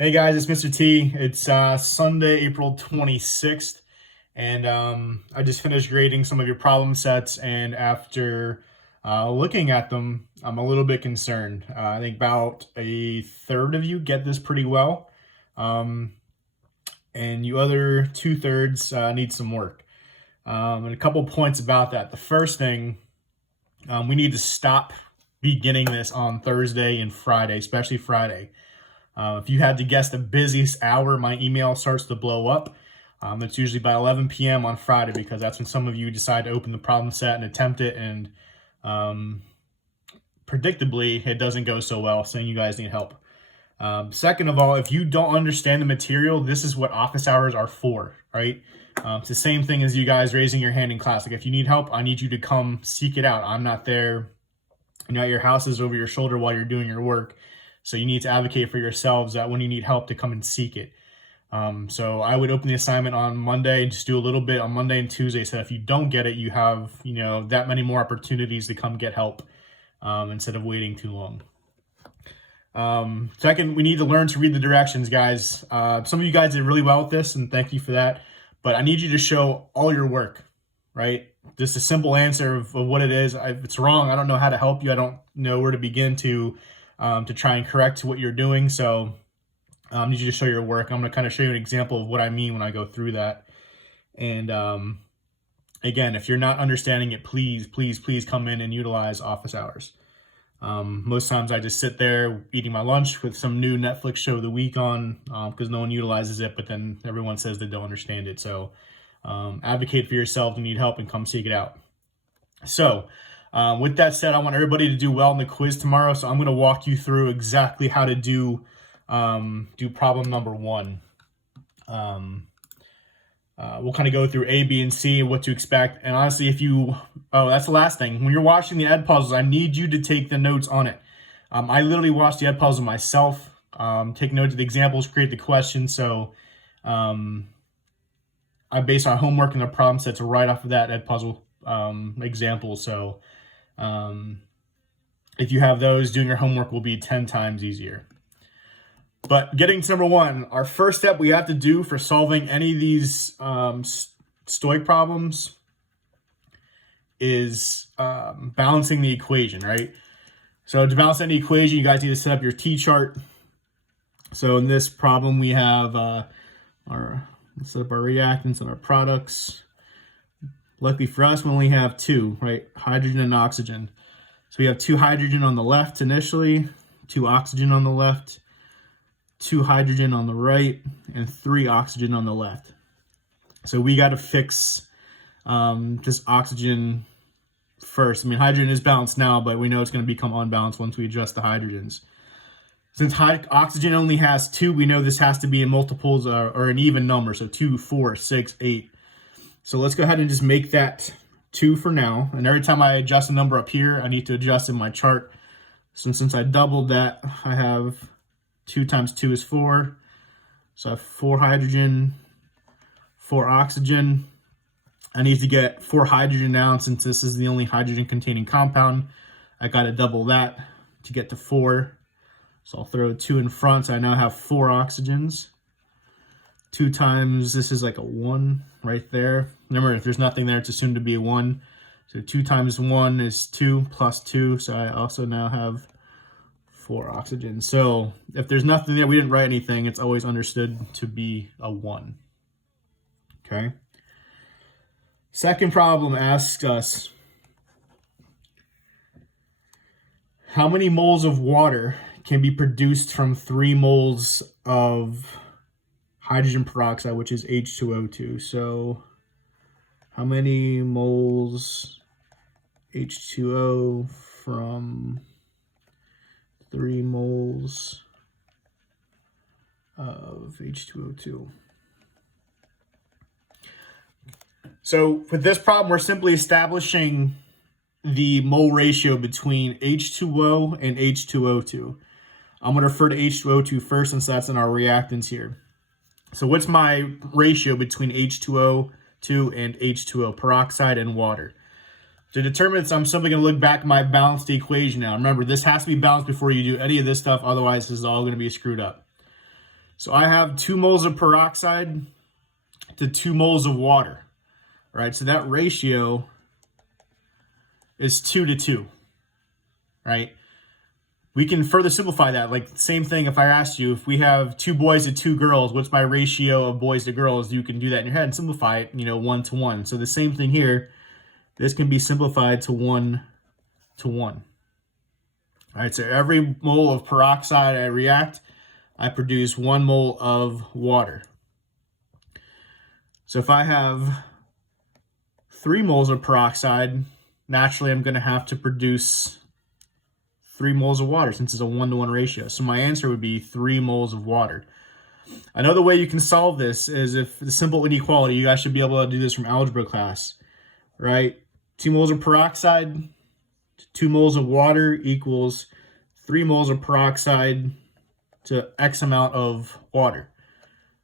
Hey guys, it's Mr. T. It's Sunday, April 26th, and I just finished grading some of your problem sets, and after looking at them, I'm a little bit concerned. I think about a third of you get this pretty well, um, and you other two-thirds need some work. And a couple points about that. The first thing, we need to stop beginning this on Thursday and Friday, especially Friday. If you had to guess the busiest hour, my email starts to blow up. That's usually by 11 p.m. on Friday because that's when some of you decide to open the problem set and attempt it. And predictably, it doesn't go so well, saying you guys need help. Second of all, if you don't understand the material, this is what office hours are for, right? It's the same thing as you guys raising your hand in class. Like if you need help, I need you to come seek it out. I'm not there, at your house is over your shoulder while you're doing your work. So you need to advocate for yourselves that when you need help to come and seek it. So I would open the assignment on Monday, just do a little bit on Monday and Tuesday. So if you don't get it, you have, that many more opportunities to come get help instead of waiting too long. Second, we need to learn to read the directions, guys. Some of you guys did really well with this, and thank you for that. But I need you to show all your work, right? Just a simple answer of what it is. If it's wrong, I don't know how to help you. I don't know where to begin to try and correct what you're doing. So I need you to show your work. I'm going to kind of show you an example of what I mean when I go through that. And again, if you're not understanding it, please come in and utilize office hours. Most times I just sit there eating my lunch with some new Netflix show of the week on because no one utilizes it, but then everyone says they don't understand it. So advocate for yourself. You need help and come seek it out. So with that said, I want everybody to do well in the quiz tomorrow. So I'm going to walk you through exactly how to do problem number one. We'll kind of go through A, B, and C, what to expect. And honestly, that's the last thing. When you're watching the ed puzzles, I need you to take the notes on it. I literally watched the ed puzzle myself, take notes of the examples, create the questions. So I base our homework and the problem sets right off of that ed puzzle example. So if you have those, doing your homework will be 10 times easier. But getting to number one, our first step we have to do for solving any of these Stoic problems is balancing the equation, right? So to balance any equation, you guys need to set up your T-chart. So in this problem, we have let's set up our reactants and our products. Luckily for us, we only have two, right? Hydrogen and oxygen. So we have 2 hydrogen on the left initially, 2 oxygen on the left, 2 hydrogen on the right, and 3 oxygen on the left. So we got to fix this oxygen first. I mean, hydrogen is balanced now, but we know it's going to become unbalanced once we adjust the hydrogens. Since oxygen only has 2, we know this has to be in multiples or an even number. So 2, 4, 6, 8. So let's go ahead and just make that 2 for now. And every time I adjust a number up here, I need to adjust in my chart. So since I doubled that, I have 2 times 2 is 4. So I have 4 hydrogen, 4 oxygen. I need to get 4 hydrogen now. Since this is the only hydrogen containing compound, I got to double that to get to 4. So I'll throw 2 in front. So I now have 4 oxygens. 2 times, this is like a 1 right there. Remember, if there's nothing there, it's assumed to be a 1. So 2 times 1 is 2 plus 2. So I also now have 4 oxygen. So if there's nothing there, we didn't write anything, it's always understood to be a 1. Okay. Second problem asks us, how many moles of water can be produced from 3 moles of hydrogen peroxide, which is H2O2. So how many moles H2O from 3 moles of H2O2? So with this problem, we're simply establishing the mole ratio between H2O and H2O2. I'm going to refer to H2O2 first since that's in our reactants here. So what's my ratio between H2O2 and H2O, peroxide and water? To determine this, I'm simply going to look back at my balanced equation now. Remember, this has to be balanced before you do any of this stuff. Otherwise, this is all going to be screwed up. So I have 2 moles of peroxide to 2 moles of water, right? So that ratio is 2 to 2, right? We can further simplify that. Like, same thing if I asked you, if we have 2 boys to 2 girls, what's my ratio of boys to girls? You can do that in your head and simplify it, 1 to 1. So the same thing here, this can be simplified to 1 to 1. All right, so every mole of peroxide I react, I produce 1 mole of water. So if I have 3 moles of peroxide, naturally I'm going to have to produce 3 moles of water since it's a 1-to-1 ratio. So my answer would be 3 moles of water. Another way you can solve this is if the simple inequality, you guys should be able to do this from algebra class, right? 2 moles of peroxide to 2 moles of water equals 3 moles of peroxide to X amount of water.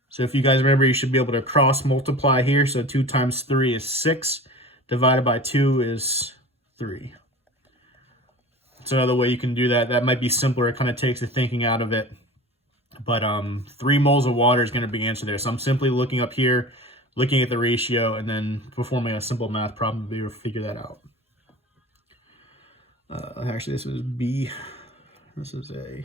So if you guys remember, you should be able to cross multiply here. So 2 times 3 is 6, divided by 2 is 3. It's another way you can do that. That might be simpler. It kind of takes the thinking out of it. But 3 moles of water is going to be the answer there. So I'm simply looking up here, looking at the ratio, and then performing a simple math problem to be able to figure that out. Actually, this was B. This is A.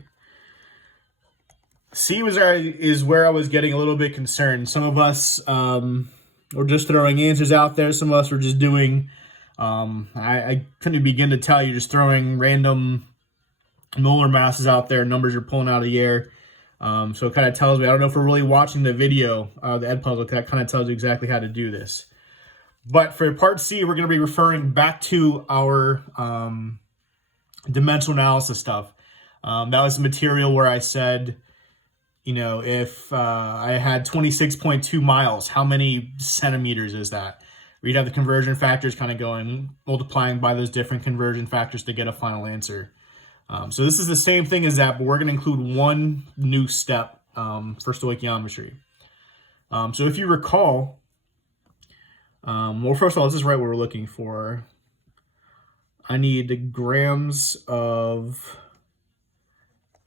C is where I was getting a little bit concerned. Some of us were just throwing answers out there. Some of us were just doing, I couldn't begin to tell you, just throwing random molar masses out there, numbers you're pulling out of the air. So it kind of tells me, I don't know if we're really watching the video, the Edpuzzle, that kind of tells you exactly how to do this. But for part C, we're going to be referring back to our dimensional analysis stuff. That was the material where I said, if I had 26.2 miles, how many centimeters is that? We'd have the conversion factors kind of going, multiplying by those different conversion factors to get a final answer. So this is the same thing as that, but we're going to include one new step for stoichiometry. So if you recall, well, first of all, let's just write what we're looking for. I need grams of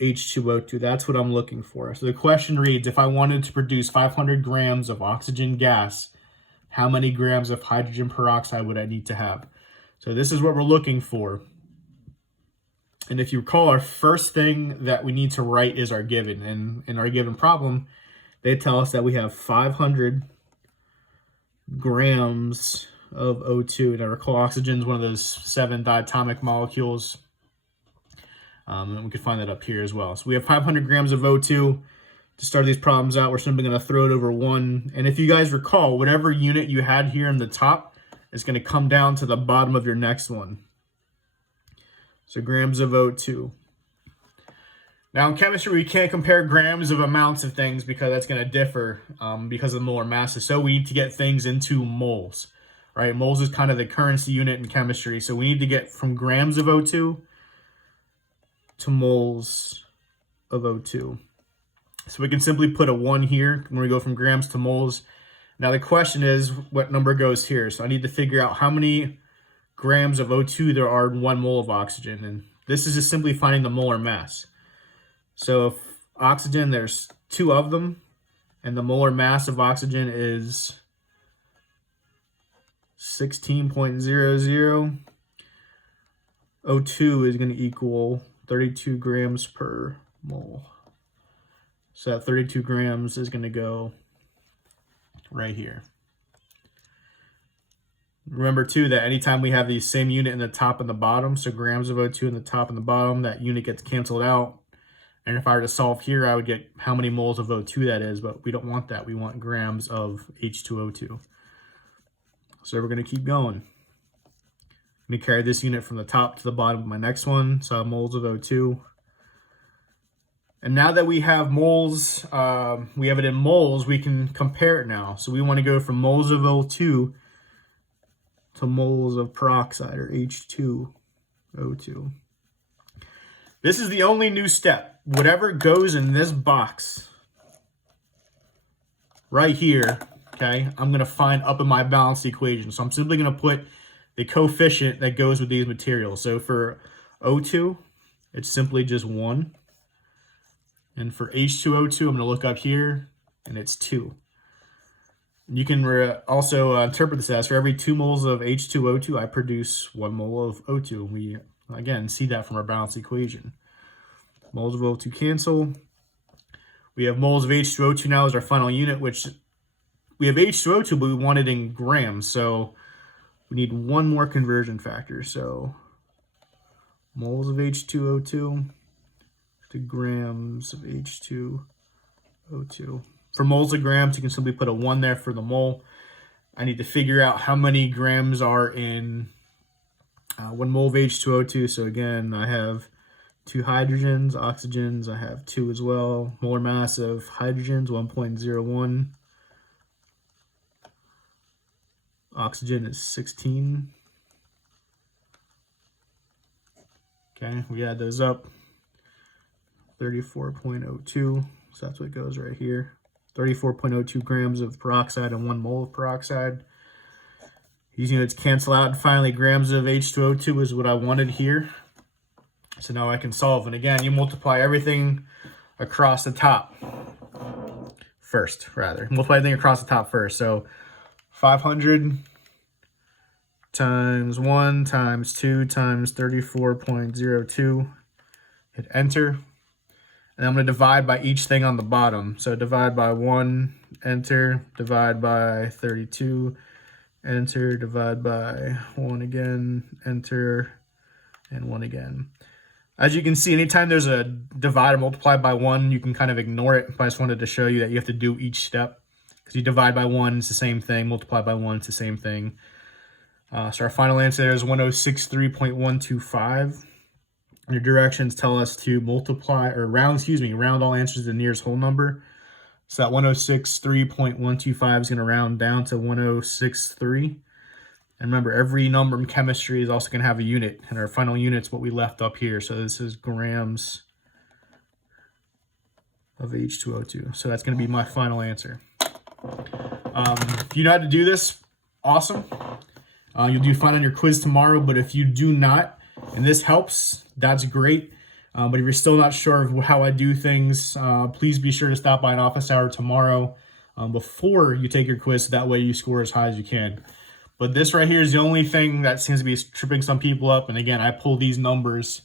H2O2. That's what I'm looking for. So the question reads, if I wanted to produce 500 grams of oxygen gas, how many grams of hydrogen peroxide would I need to have? So this is what we're looking for. And if you recall, our first thing that we need to write is our given. And in our given problem, they tell us that we have 500 grams of O2. And I recall oxygen is one of those 7 diatomic molecules. And we can find that up here as well. So we have 500 grams of O2. To start these problems out, we're simply going to throw it over 1. And if you guys recall, whatever unit you had here in the top is going to come down to the bottom of your next one. So grams of O2. Now in chemistry, we can't compare grams of amounts of things because that's going to differ because of the molar masses. So we need to get things into moles, right? Moles is kind of the currency unit in chemistry. So we need to get from grams of O2 to moles of O2. So we can simply put a 1 here when we go from grams to moles. Now the question is, what number goes here? So I need to figure out how many grams of O2 there are in 1 mole of oxygen. And this is just simply finding the molar mass. So if oxygen, there's 2 of them, and the molar mass of oxygen is 16.00. O2 is going to equal 32 grams per mole. So that 32 grams is going to go right here. Remember too that anytime we have the same unit in the top and the bottom, so grams of O2 in the top and the bottom, that unit gets canceled out. And if I were to solve here, I would get how many moles of O2 that is, but we don't want that. We want grams of H2O2. So we're going to keep going. I'm going to carry this unit from the top to the bottom of my next one. So I have moles of O2. And now that we have moles, we have it in moles, we can compare it now. So we want to go from moles of O2 to moles of peroxide, or H2O2. This is the only new step. Whatever goes in this box right here, okay, I'm going to find up in my balanced equation. So I'm simply going to put the coefficient that goes with these materials. So for O2, it's simply just 1. And for H2O2, I'm going to look up here, and it's 2. You can also interpret this as for every 2 moles of H2O2, I produce 1 mole of O2. We, again, see that from our balanced equation. Moles of O2 cancel. We have moles of H2O2 now as our final unit, which we have H2O2, but we want it in grams. So we need one more conversion factor. So moles of H2O2 to grams of H2O2. For moles of grams, you can simply put a 1 there for the mole. I need to figure out how many grams are in 1 mole of H2O2. So again, I have 2 hydrogens, oxygens, I have 2 as well. Molar mass of hydrogens, 1.01. Oxygen is 16. Okay, we add those up. 34.02, so that's what goes right here. 34.02 grams of peroxide and 1 mole of peroxide. These units cancel out, and finally grams of H2O2 is what I wanted here. So now I can solve, and again, you multiply everything across the top first, Multiply everything across the top first. So 500 times 1 times 2 times 34.02. Hit enter. And I'm going to divide by each thing on the bottom. So divide by 1, enter, divide by 32, enter, divide by 1 again, enter, and 1 again. As you can see, anytime there's a divide or multiply by 1, you can kind of ignore it. But I just wanted to show you that you have to do each step. Because you divide by 1, it's the same thing. Multiply by 1, it's the same thing. So our final answer is 1063.125. Your directions tell us to multiply, or round all answers to the nearest whole number. So that 1063.125 is going to round down to 1063. And remember, every number in chemistry is also going to have a unit, and our final unit's what we left up here. So this is grams of H2O2. So that's going to be my final answer. If you know how to do this, awesome. You'll do fine on your quiz tomorrow, but if you do not, and this helps, that's great. But if you're still not sure of how I do things, please be sure to stop by an office hour tomorrow before you take your quiz, so that way you score as high as you can. But this right here is the only thing that seems to be tripping some people up. And again, I pull these numbers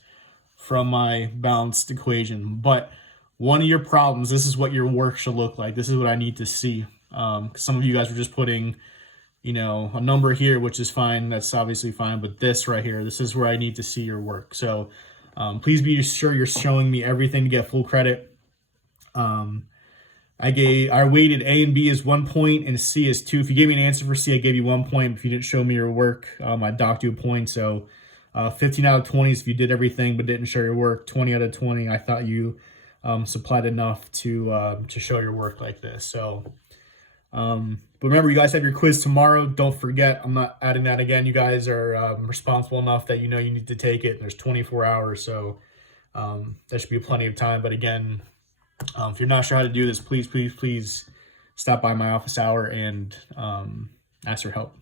from my balanced equation. But one of your problems, this is what your work should look like. This is what I need to see. Some of you guys were just putting, a number here, which is fine. That's obviously fine. But this right here, this is where I need to see your work. So please be sure you're showing me everything to get full credit. I weighted A and B as 1 point and C as 2. If you gave me an answer for C, I gave you 1 point. If you didn't show me your work, I docked you a point. So 15 out of 20 is if you did everything but didn't show your work. 20 out of 20, I thought you supplied enough to show your work like this. So, but remember, you guys have your quiz tomorrow. Don't forget, I'm not adding that again. You guys are responsible enough that you need to take it. There's 24 hours, so there should be plenty of time. But again, if you're not sure how to do this, please stop by my office hour and ask for help.